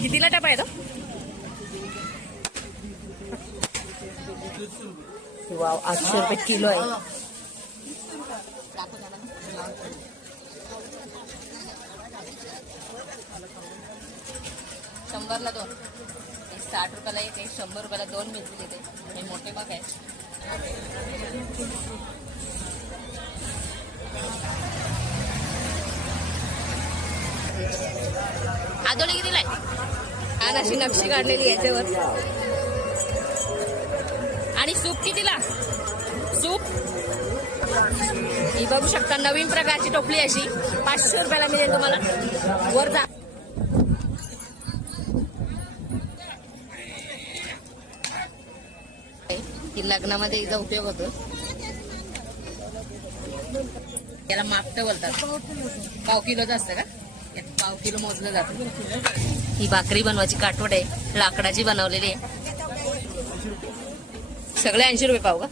कितीला टप आहे तो? वाव आठशे रुपये किलो आहे. शंभरला दोन. साठ रुपयाला एक शंभर रुपयाला दोन मिळतील तिथे हे मोठे मग आहे. आदोळी कितीला आहे आणि अशी नक्षी काढलेली याच्यावर. आणि सूप कितीला? सूप? ही बघू शकता नवीन प्रकारची टोपली अशी. पाचशे रुपयाला मिळेल तुम्हाला. वर जा. लग्नामध्ये हिचा उपयोग होतो. याला मापटं बोलतात. पाव किलोचं असतं का? पाव किलो मोजलं जातं. ही भाकरी बनवायची काठवड आहे. लाकडाची बनवलेली आहे. सगळे ऐंशी रुपये पाव का?